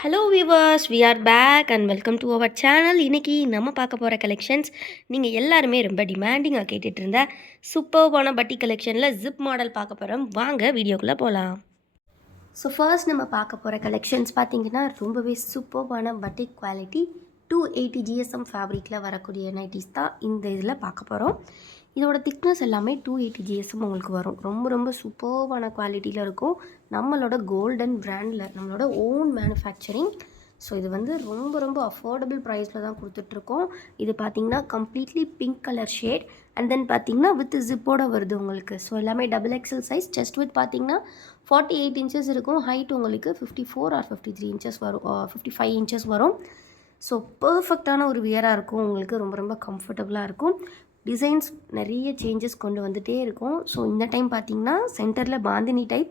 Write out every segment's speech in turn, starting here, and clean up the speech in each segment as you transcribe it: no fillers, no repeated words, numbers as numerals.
Hello viewers, we are back and welcome to our channel. இன்றைக்கி நம்ம பார்க்க போகிற கலெக்ஷன்ஸ் நீங்கள் எல்லாருமே ரொம்ப டிமாண்டிங்காக கேட்டுட்டு இருந்த சூப்பர்பான பட்டி கலெக்ஷனில் ஜிப் மாடல் பார்க்க போகிறோம். வாங்க வீடியோக்குள்ளே போகலாம். ஸோ ஃபர்ஸ்ட் நம்ம பார்க்க போகிற கலெக்ஷன்ஸ் பார்த்தீங்கன்னா ரொம்பவே சூப்பர்பான பட்டிக் குவாலிட்டி 280 GSM ஃபேப்ரிக்கில் வரக்கூடிய நைட்டிஸ் தான் இந்த இதில் பார்க்க போகிறோம். இதோட திக்னஸ் எல்லாமே 280 GSM உங்களுக்கு வரும். ரொம்ப ரொம்ப சூப்பர்பான குவாலிட்டியில் இருக்கும். நம்மளோட கோல்டன் பிராண்டில் நம்மளோட ஓன் மேனுஃபேக்சரிங். ஸோ இது வந்து ரொம்ப ரொம்ப அஃபோர்டபுள் ப்ரைஸில் தான் கொடுத்துட்ருக்கோம். இது பார்த்திங்கன்னா completely pink colour shade and then பார்த்திங்கன்னா வித் ஜிப்போட வருது உங்களுக்கு. ஸோ எல்லாமே double XL size. Chest with பார்த்திங்கன்னா 48 இன்ச்சஸ் இருக்கும். ஹைட் உங்களுக்கு 54 ஆர் 53 இன்ச்சஸ் வரும், 55 இன்ச்சஸ் வரும். ஸோ பர்ஃபெக்டான ஒரு வியராக இருக்கும் உங்களுக்கு. ரொம்ப ரொம்ப கம்ஃபர்டபுளாக இருக்கும். டிசைன்ஸ் நிறைய சேஞ்சஸ் கொண்டு வந்துகிட்டே இருக்கும். ஸோ இந்த டைம் பார்த்திங்கன்னா சென்டரில் பாந்தினி டைப்,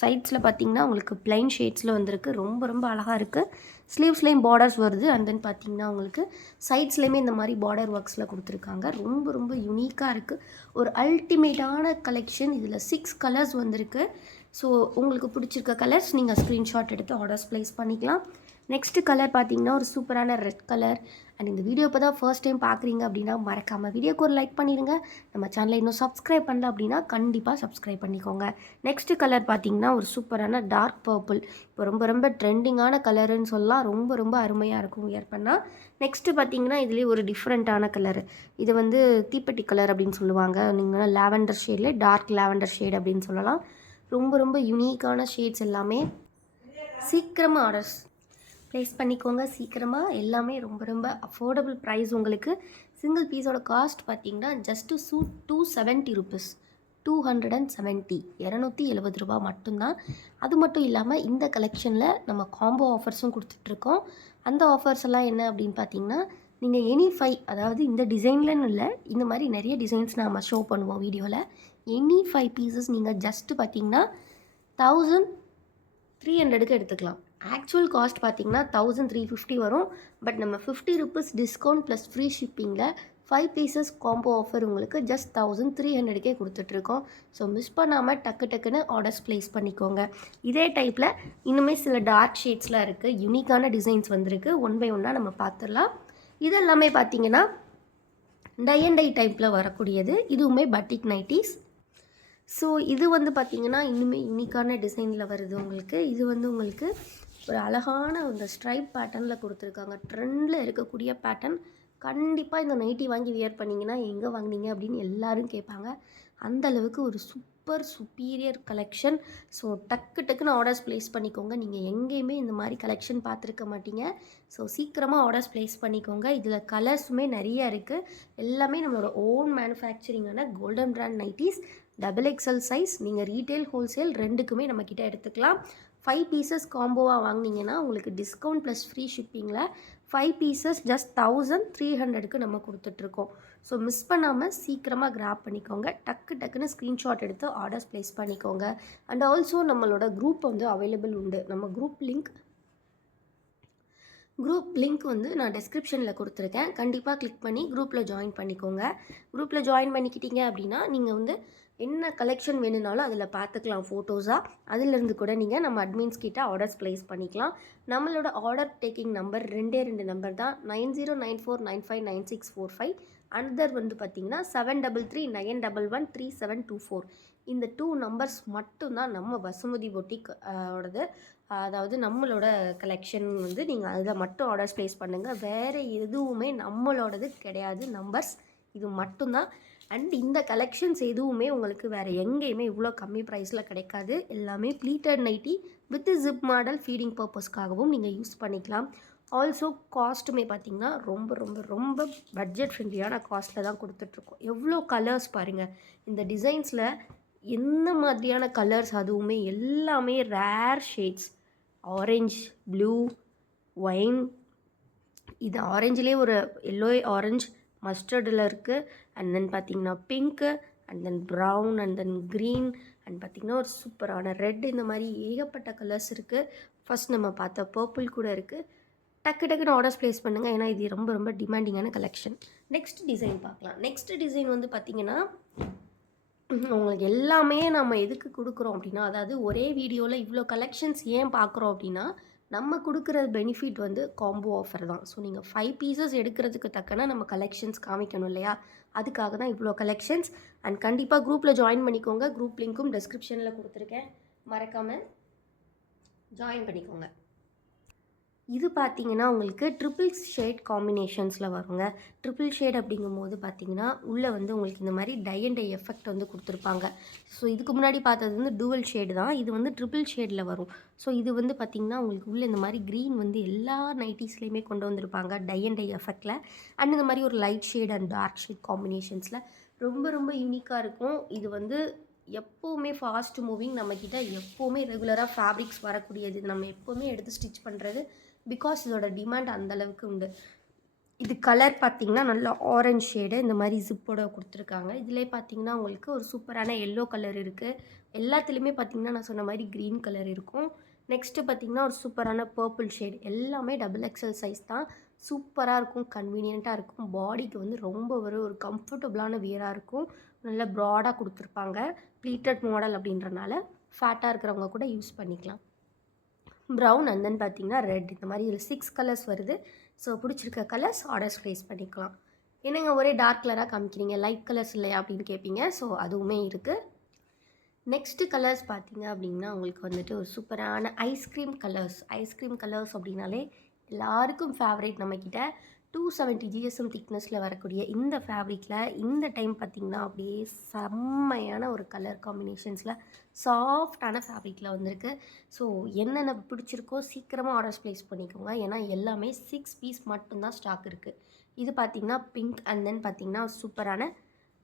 சைட்ஸில் பார்த்திங்கன்னா உங்களுக்கு பிளைன் ஷேட்ஸில் வந்திருக்கு. ரொம்ப ரொம்ப அழகாக இருக்குது. ஸ்லீவ்ஸ்லேயும் பார்டர்ஸ் வருது அண்ட் தென் பார்த்திங்கன்னா உங்களுக்கு சைட்ஸ்லேயுமே இந்த மாதிரி பார்டர் ஒர்க்ஸில் கொடுத்துருக்காங்க. ரொம்ப ரொம்ப யூனிக்காக இருக்குது. ஒரு அல்டிமேட்டான கலெக்ஷன். இதில் 6 கலர்ஸ் வந்திருக்கு. ஸோ உங்களுக்கு பிடிச்சிருக்க கலர்ஸ் நீங்கள் ஸ்க்ரீன்ஷாட் எடுத்து ஆர்டர்ஸ் ப்ளேஸ் பண்ணிக்கலாம். நெக்ஸ்ட்டு கலர் பார்த்திங்கன்னா ஒரு சூப்பரான ரெட் கலர். அண்ட் இந்த வீடியோ இப்போ தான் ஃபர்ஸ்ட் டைம் பார்க்குறீங்க அப்படின்னா மறக்காமல் வீடியோக்கு ஒரு லைக் பண்ணிடுங்க. நம்ம சேனலை இன்னும் சப்ஸ்கிரைப் பண்ணல அப்படின்னா கண்டிப்பாக சப்ஸ்கிரைப் பண்ணிக்கோங்க. நெக்ஸ்ட்டு கலர் பார்த்திங்கன்னா ஒரு சூப்பரான டார்க் பர்பிள். இப்போ ரொம்ப ரொம்ப ட்ரெண்டிங்கான கலருன்னு சொல்லலாம். ரொம்ப ரொம்ப அருமையாக இருக்கும் வியர் பண்ணால். நெக்ஸ்ட்டு பார்த்திங்கன்னா இதுலேயே ஒரு டிஃப்ரெண்ட்டான கலர். இது வந்து தீப்பெட்டி கலர் அப்படின்னு சொல்லுவாங்க. நீங்கள் லாவெண்டர் ஷேட்லேயே டார்க் லாவெண்டர் ஷேட் அப்படின்னு சொல்லலாம். ரொம்ப ரொம்ப யூனிக்கான ஷேட்ஸ் எல்லாமே. சீக்கிரமாக ஆர்டர்ஸ் ப்ளேஸ் பண்ணிக்கோங்க. சீக்கிரமாக எல்லாமே ரொம்ப ரொம்ப அஃபோர்டபுள் ப்ரைஸ் உங்களுக்கு. சிங்கிள் பீஸோட காஸ்ட் பார்த்திங்கன்னா ஜஸ்ட்டு 270 ருபீஸ். 270 270 மட்டும்தான். அது மட்டும் இல்லாமல் இந்த கலெக்ஷனில் நம்ம காம்போ ஆஃபர்ஸும் கொடுத்துட்ருக்கோம். அந்த ஆஃபர்ஸ் எல்லாம் என்ன அப்படின்னு பார்த்தீங்கன்னா, நீங்கள் எனி 5, அதாவது இந்த டிசைன்லன்னு இல்லை, இந்த மாதிரி நிறைய டிசைன்ஸ் நாம் ஷோ பண்ணுவோம் வீடியோவில். எனி 5 பீசஸ் நீங்கள் ஜஸ்ட்டு பார்த்திங்கன்னா 1300க்கு எடுத்துக்கலாம். ஆக்சுவல் காஸ்ட் பார்த்திங்கன்னா 1350 வரும். பட் நம்ம 50 ருபீஸ் டிஸ்கவுண்ட் ப்ளஸ் ஃப்ரீ ஷிப்பிங்கில் 5 பீசஸ் காம்போ ஆஃபர் உங்களுக்கு ஜஸ்ட் 1300க்கே கொடுத்துட்ருக்கோம். ஸோ மிஸ் பண்ணாமல் டக்குன்னு ஆர்டர்ஸ் ப்ளேஸ் பண்ணிக்கோங்க. இதே டைப்பில் இன்னுமே சில டார்க் ஷேட்ஸ்லாம் இருக்குது. யூனிக்கான டிசைன்ஸ் வந்திருக்கு. ஒன் பை ஒன்னாக நம்ம பார்த்துடலாம். இதெல்லாமே பார்த்திங்கன்னா டை அண்ட் டை டைப்பில் வரக்கூடியது. இதுவுமே பட்டிக் நைட்டிஸ். ஸோ இது வந்து பார்த்திங்கன்னா இன்னுமே யூனிக்கான டிசைனில் வருது உங்களுக்கு. இது வந்து உங்களுக்கு ஒரு அழகான அந்த ஸ்ட்ரைப் பேட்டர்னில் கொடுத்துருக்காங்க. ட்ரெண்டில் இருக்கக்கூடிய பேட்டர்ன். கண்டிப்பாக இந்த நைட்டி வாங்கி வியர் பண்ணிங்கன்னா எங்கே வாங்கினீங்க அப்படின்னு எல்லோரும் கேட்பாங்க. அந்தளவுக்கு ஒரு சூப்பர் சுப்பீரியர் கலெக்ஷன். ஸோ டக்குன்னு ஆர்டர்ஸ் ப்ளேஸ் பண்ணிக்கோங்க. நீங்கள் எங்கேயுமே இந்த மாதிரி கலெக்ஷன் பார்த்துருக்க மாட்டீங்க. ஸோ சீக்கிரமாக ஆர்டர்ஸ் ப்ளேஸ் பண்ணிக்கோங்க. இதில் கலர்ஸுமே நிறைய இருக்குது. எல்லாமே நம்மளோட ஓன் மேனுஃபேக்சரிங்கான golden brand nighties. Double XL size. நீங்கள் ரீட்டெயில் ஹோல்சேல் ரெண்டுக்குமே நம்மக்கிட்ட எடுத்துக்கலாம். 5 பீசஸ் காம்போவாக வாங்கினீங்கன்னா உங்களுக்கு டிஸ்கவுண்ட் ப்ளஸ் ஃப்ரீ ஷிப்பிங்கில் 5 பீசஸ் ஜஸ்ட் 1300க்கு நம்ம கொடுத்துட்ருக்கோம். ஸோ மிஸ் பண்ணாமல் சீக்கிரமாக கிராப் பண்ணிக்கோங்க. டக்குன்னு ஸ்க்ரீன்ஷாட் எடுத்து ஆர்டர்ஸ் ப்ளேஸ் பண்ணிக்கோங்க. அண்ட் ஆல்சோ நம்மளோட குரூப் வந்து அவைலபிள் உண்டு. நம்ம குரூப் லிங்க் வந்து நான் டிஸ்கிரிப்ஷனில் கொடுத்துருக்கேன். கண்டிப்பாக கிளிக் பண்ணி குரூப்பில் ஜாயின் பண்ணிக்கோங்க. குரூப்பில் ஜாயின் பண்ணிக்கிட்டீங்க அப்படின்னா நீங்கள் வந்து என்ன கலெக்ஷன் வேணும்னாலும் அதில் பார்த்துக்கலாம் ஃபோட்டோஸாக. அதிலிருந்து கூட நீங்கள் நம்ம அட்மின்ஸ் கிட்ட ஆர்டர்ஸ் ப்ளேஸ் பண்ணிக்கலாம். நம்மளோட ஆர்டர் டேக்கிங் நம்பர் 2 நம்பர் தான். 9094959645. அனதர் வந்து பார்த்திங்கன்னா 7339113724. இந்த 2 நம்பர்ஸ் மட்டும்தான் நம்ம வசுமதி பொட்டிக் ஓடது. அதாவது நம்மளோட கலெக்ஷன் வந்து நீங்கள் அதில் மட்டும் ஆர்டர்ஸ் ப்ளேஸ் பண்ணுங்கள். வேறு எதுவுமே நம்மளோடது கிடையாது. நம்பர்ஸ் இது மட்டும்தான். அண்ட் இந்த கலெக்ஷன்ஸ் எதுவுமே உங்களுக்கு வேறு எங்கேயுமே இவ்வளோ கம்மி ப்ரைஸில் கிடைக்காது. எல்லாமே pleated nighty with zip model feeding பர்பஸ்க்காகவும் நீங்கள் யூஸ் பண்ணிக்கலாம். ஆல்சோ காஸ்ட்டுமே பார்த்திங்கன்னா ரொம்ப ரொம்ப ரொம்ப பட்ஜெட் ஃப்ரெண்ட்லியான காஸ்ட்டில் தான் கொடுத்துட்ருக்கோம். எவ்வளோ கலர்ஸ் பாருங்கள். இந்த டிசைன்ஸில் என்ன மாதிரியான கலர்ஸ், அதுவுமே எல்லாமே rare shades. Orange, blue, wine, இது ஆரஞ்சிலே ஒரு எல்லோ ஆரஞ்ச், மஸ்டர்டில் இருக்குது. அண்ட் தென் பார்த்திங்கன்னா pink, and then brown, and then green, and பார்த்திங்கன்னா ஒரு சூப்பரான ரெட். இந்த மாதிரி ஏகப்பட்ட கலர்ஸ் இருக்குது. ஃபஸ்ட் நம்ம பார்த்த பர்பிள் கூட இருக்குது. டக்குன்னு ஆர்டர்ஸ் ப்ளேஸ் பண்ணுங்கள். ஏன்னா இது ரொம்ப ரொம்ப டிமாண்டிங்கான கலெக்ஷன். நெக்ஸ்ட் டிசைன் பார்க்கலாம். நெக்ஸ்ட் டிசைன் வந்து பார்த்திங்கன்னா உங்களுக்கு எல்லாமே நம்ம எதுக்கு கொடுக்குறோம் அப்படின்னா, அதாவது ஒரே வீடியோவில் இவ்வளோ கலெக்ஷன்ஸ் ஏன் பார்க்குறோம் அப்படின்னா, நம்ம குடுக்குற பெனிஃபிட் வந்து காம்போ ஆஃபர் தான். ஸோ நீங்கள் 5 பீசஸ் எடுக்கிறதுக்கு தக்கன நம்ம கலெக்ஷன்ஸ் காமிக்கணும் இல்லையா? அதுக்காக தான் இவ்வளோ கலெக்ஷன்ஸ். அண்ட் கண்டிப்பாக குரூப்பில் ஜாயின் பண்ணிக்கோங்க. குரூப் லிங்க்கும் டிஸ்கிரிப்ஷனில் கொடுத்துருக்கேன். மறக்காமல் ஜாயின் பண்ணிக்கோங்க. இது பார்த்தீங்கன்னா உங்களுக்கு ட்ரிபிள் ஷேட் காம்பினேஷன்ஸில் வருங்க. ட்ரிபிள் ஷேட் அப்படிங்கும்போது பார்த்தீங்கன்னா உள்ளே வந்து உங்களுக்கு இந்த மாதிரி டை அண்ட் டை எஃபெக்ட் வந்து கொடுத்துருப்பாங்க. ஸோ இதுக்கு முன்னாடி பார்த்தது வந்து டூவல் ஷேடு தான். இது வந்து ட்ரிபிள் ஷேடில் வரும். ஸோ இது வந்து பார்த்திங்கன்னா உங்களுக்கு உள்ளே இந்த மாதிரி க்ரீன் வந்து எல்லா நைட்டிஸ்லேயுமே கொண்டு வந்திருப்பாங்க டை அண்ட் டை எஃபெக்டில். அண்ட் இந்த மாதிரி ஒரு light shade and dark shade காம்பினேஷன்ஸில் ரொம்ப ரொம்ப யூனிக்காக இருக்கும். இது வந்து எப்போவுமே ஃபாஸ்ட் மூவிங், நம்மக்கிட்ட எப்போவுமே ரெகுலராக ஃபேப்ரிக்ஸ் வரக்கூடியது. இது நம்ம எப்போவுமே எடுத்து ஸ்டிச் பண்ணுறது. பிகாஸ் இதோட டிமாண்ட் அந்தளவுக்கு உண்டு. இது கலர் பார்த்திங்கன்னா நல்லா ஆரஞ்ச் ஷேடு இந்த மாதிரி ஜிப்போட கொடுத்துருக்காங்க. இதிலே பார்த்திங்கன்னா உங்களுக்கு ஒரு சூப்பரான எல்லோ கலர் இருக்குது. எல்லாத்துலேயுமே பார்த்திங்கன்னா நான் சொன்ன மாதிரி க்ரீன் கலர் இருக்கும். நெக்ஸ்ட்டு பார்த்திங்கன்னா ஒரு சூப்பரான பர்பிள் ஷேடு. எல்லாமே XXL சைஸ் தான். சூப்பராக இருக்கும், கன்வீனியண்ட்டாக இருக்கும். பாடிக்கு வந்து ரொம்ப ஒரு கம்ஃபர்டபுளான வியராக இருக்கும். நல்லா ப்ராடாக கொடுத்துருப்பாங்க. ப்ளீட்டட் மாடல் அப்படின்றனால ஃபேட்டாக இருக்கிறவங்க கூட யூஸ் பண்ணிக்கலாம். ப்ரௌன் அண்ட் தென் பார்த்திங்கன்னா ரெட், இந்த மாதிரி ஒரு 6 கலர்ஸ் வருது. ஸோ பிடிச்சிருக்க கலர்ஸ் ஆர்டர்ஸ் ப்ளேஸ் பண்ணிக்கலாம். என்னங்க ஒரே டார்க் கலராக காமிக்கிறீங்க, லைட் கலர்ஸ் இல்லையா அப்படின்னு கேட்பீங்க. ஸோ அதுவுமே இருக்குது. நெக்ஸ்ட்டு கலர்ஸ் பார்த்திங்க அப்படின்னா உங்களுக்கு வந்துட்டு ஒரு சூப்பரான ஐஸ்கிரீம் கலர்ஸ் அப்படின்னாலே எல்லாருக்கும் ஃபேவரேட். நம்மக்கிட்ட 270 GSM திக்னஸில் வரக்கூடிய இந்த ஃபேப்ரிக்கில் இந்த டைம் பார்த்திங்கன்னா அப்படியே செம்மையான ஒரு கலர் காம்பினேஷன்ஸில் சாஃப்டான ஃபேப்ரிக்கில் வந்திருக்கு. ஸோ என்னென்ன பிடிச்சிருக்கோ சீக்கிரமாக ஆர்டர்ஸ் ப்ளேஸ் பண்ணிக்கோங்க. ஏன்னா எல்லாமே 6 பீஸ் மட்டும்தான் ஸ்டாக் இருக்குது. இது பார்த்திங்கன்னா பிங்க் அண்ட் தென் பார்த்திங்கன்னா சூப்பரான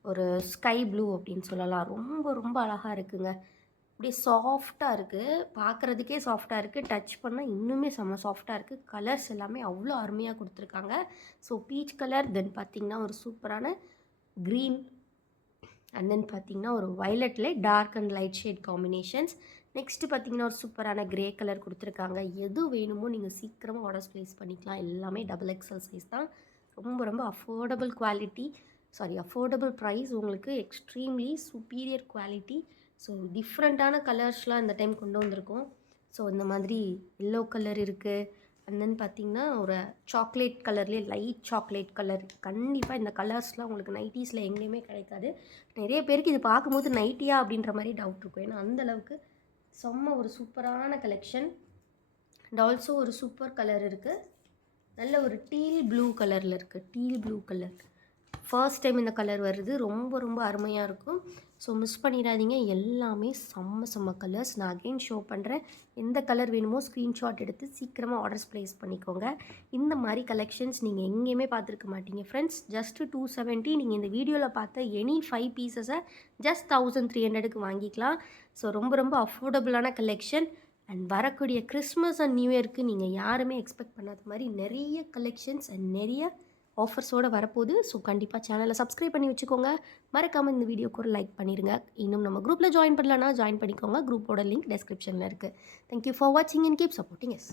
ஒரு ஸ்கை ப்ளூ அப்படின்னு சொல்லலாம். ரொம்ப ரொம்ப அழகாக இருக்குங்க. அப்படியே சாஃப்டாக இருக்குது, பார்க்குறதுக்கே சாஃப்டாக இருக்குது, டச் பண்ணால் இன்னுமே செம்ம சாஃப்டாக இருக்குது. கலர்ஸ் எல்லாமே அவ்வளோ அருமையாக கொடுத்துருக்காங்க. ஸோ பீச் கலர், தென் பார்த்திங்கன்னா ஒரு சூப்பரான க்ரீன் அண்ட் தென் பார்த்திங்கன்னா ஒரு வயலட்லேயே dark and light shade combinations. Next பார்த்திங்கன்னா ஒரு சூப்பரான க்ரே கலர் கொடுத்துருக்காங்க. எது வேணுமோ நீங்கள் சீக்கிரமாக ஆர்டர்ஸ் ப்ளேஸ் பண்ணிக்கலாம். எல்லாமே XXL சைஸ் தான். ரொம்ப ரொம்ப அஃபோர்டபுள் ப்ரைஸ். உங்களுக்கு எக்ஸ்ட்ரீம்லி சுப்பீரியர் குவாலிட்டி. ஸோ டிஃப்ரெண்ட்டான கலர்ஸ்லாம் இந்த டைம் கொண்டு வந்திருக்கோம். ஸோ இந்த மாதிரி எல்லோ கலர் இருக்குது. அண்ட் தென் பார்த்திங்கன்னா ஒரு சாக்லேட் கலர்லேயே லைட் சாக்லேட் கலர். கண்டிப்பாக இந்த கலர்ஸ்லாம் உங்களுக்கு நைட்டிஸில் எங்கேயுமே கிடைக்காது. நிறைய பேருக்கு இது பார்க்கும்போது நைட்டியா அப்படின்ற மாதிரி டவுட் இருக்கும். ஏன்னா அந்தளவுக்கு செம்ம ஒரு சூப்பரான கலெக்ஷன். அண்ட் ஆல்சோ ஒரு சூப்பர் கலர் இருக்குது. நல்ல ஒரு டீல் ப்ளூ கலரில் இருக்குது. ஃபர்ஸ்ட் டைம் இந்த கலர் வருது. ரொம்ப ரொம்ப அருமையாக இருக்கும். ஸோ மிஸ் பண்ணிடாதீங்க. எல்லாமே செம்ம கலர்ஸ். நான் அகெயின் ஷோ பண்ணுறேன். எந்த கலர் வேணுமோ ஸ்க்ரீன்ஷாட் எடுத்து சீக்கிரமாக ஆர்டர்ஸ் ப்ளேஸ் பண்ணிக்கோங்க. இந்த மாதிரி கலெக்ஷன்ஸ் நீங்கள் எங்கேயுமே பார்த்துருக்க மாட்டீங்க ஃப்ரெண்ட்ஸ். ஜஸ்ட்டு 270. நீங்கள் இந்த வீடியோவில் பார்த்த எனி 5 பீசஸை ஜஸ்ட் 1300க்கு வாங்கிக்கலாம். ஸோ ரொம்ப ரொம்ப அஃபோர்டபுளான கலெக்ஷன். அண்ட் வரக்கூடிய கிறிஸ்மஸ் அண்ட் நியூ இயர்க்கு நீங்கள் யாருமே எக்ஸ்பெக்ட் பண்ணாத மாதிரி நிறைய கலெக்ஷன்ஸ் அண்ட் நிறைய ஆஃபர்ஸோடு வரப்போகுது. ஸோ கண்டிப்பாக சேனலை சப்ஸ்கிரைப் பண்ணி வச்சுக்கோங்க. மறக்காமல் இந்த வீடியோக்கு ஒரு லைக் பண்ணிடுங்க. இன்னும் நம்ம குரூப்பில் ஜாயின் பண்ணலன்னா ஜாயின் பண்ணிக்கோங்க. குரூப்போட லிங்க் டிஸ்கிரிப்ஷனில் இருக்குது. தேங்க்யூ ஃபார் வாட்சிங் அண்ட் கீப் சப்போர்ட்டிங் எஸ்.